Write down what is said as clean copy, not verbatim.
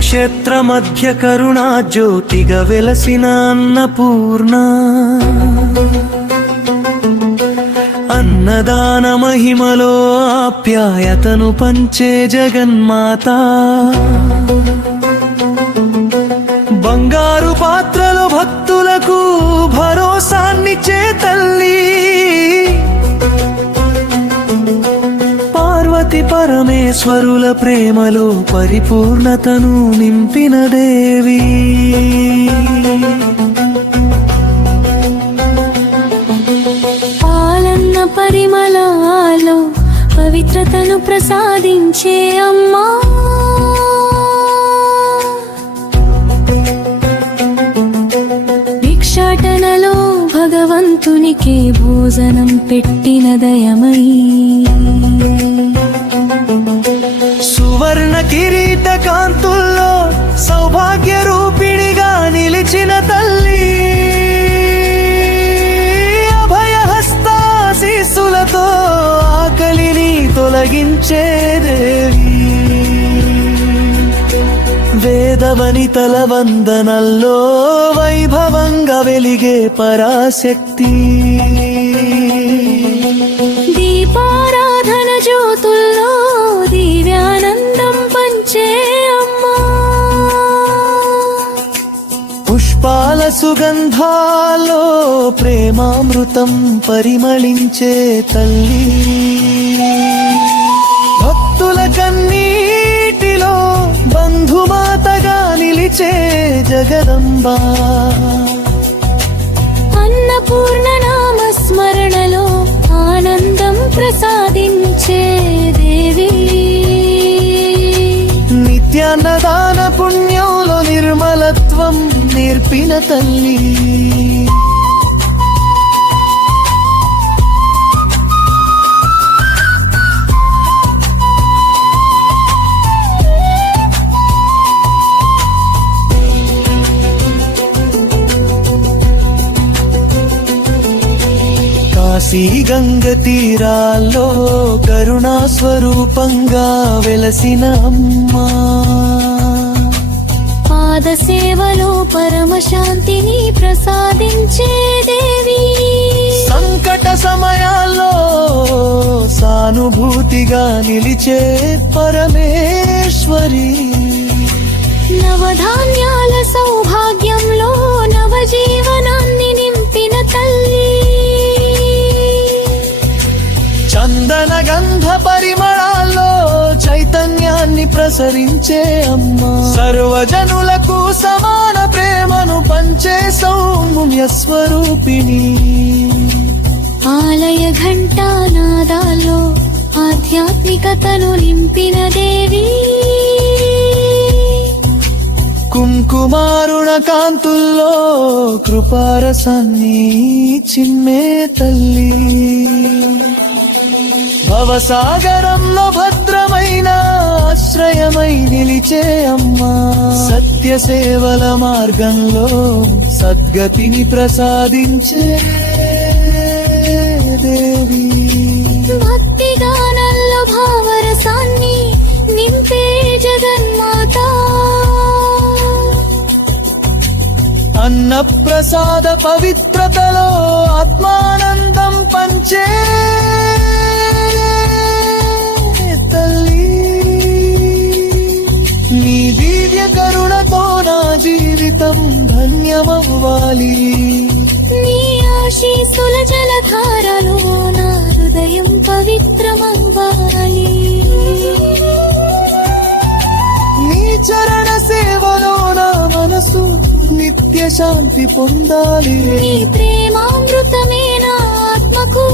క్షేత్ర మధ్య కరుణా జ్యోతిగా వెలసిన అన్నపూర్ణ, అన్నదాన మహిమలో ఆప్యాయతను పంచే జగన్మాత, బంగారు పాత్రలో భక్తులకు భరోసాన్నిచ్చే తల్లి, పార్వతి పరమేశ్వరుల ప్రేమలో పరిపూర్ణతను నింపిన దేవి. పాలన్న పరిమళాలో పవిత్రతను ప్రసాదించే అమ్మా, భిక్షాటనలో భగవంతునికి భోజనం పెట్టిన దయమై, సువర్ణ కిరీట కాంతుల్లో సౌభాగ్య రూపిణిగా నిలిచిన తల్లి, అభయహస్తాశీస్సులతో ఆకలిని తొలగించే దేవి. వేదవనితల వందనల్లో వైభవంగా వెలిగే పరాశక్తి, దీపారాధన జ్యోతుల్లో దివ్యానందం పంచే అమ్మా, పుష్పాల సుగంధాల్లో ప్రేమామృతం పరిమళించే తల్లి, భక్తుల కన్నీటిలో బంధుమాతగా నిలిచే జగదంబా, అన్నపూర్ణ నామస్మరణలో ఆనందం ప్రసాదించే దేవి. నిత్యాన్నదాన పుణ్యంలో నిర్మలత్వం నేర్పిన తల్లి, కాశీ గంగ తీరాల్లో కరుణా స్వరూపంగా వెలసిన అమ్మా, పాద సేవలో పరమశాంతిని ప్రసాదించే దేవి. సంకట సమయాల్లో సానుభూతిగా నిలిచే పరమేశ్వరి, నవధాన్యాల సౌభాగ్యంలో నవజీవనాన్ని నింపిన తల్లి, చందన గంధ పరిమళాల్లో చైతన్యాన్ని ప్రసరించే అమ్మ, సర్వజనులకు సమాన ప్రేమను పంచే సౌమ్య స్వరూపిణి, ఆలయ ఘంటానాదాల్లో ఆధ్యాత్మికతను నింపిన దేవి. కుంకుమారుణ కాంతుల్లో కృపారసాన్ని చిమ్మే తల్లి, భవసాగరంలో భద్రమైన ఆశ్రయమై నిలిచే అమ్మా, సత్య సేవల మార్గంలో సద్గతిని ప్రసాదించే దేవి. భక్తి గానంలో భావరసాన్ని నింపే జగన్మాత, అన్నప్రసాద పవిత్రతలో ఆత్మానందం పంచే తల్లి, నీ దివ్య కరుణతో నా జీవితం ధన్యమవ్వాలి, నీ ఆశీస్సుల జలధారలో నా హృదయం పవిత్రమవ్వాలి, నీ చరణ సేవలో నా మనసు నిత్య శాంతి పొందాలి, నీ ప్రేమామృతమే నా ఆత్మకు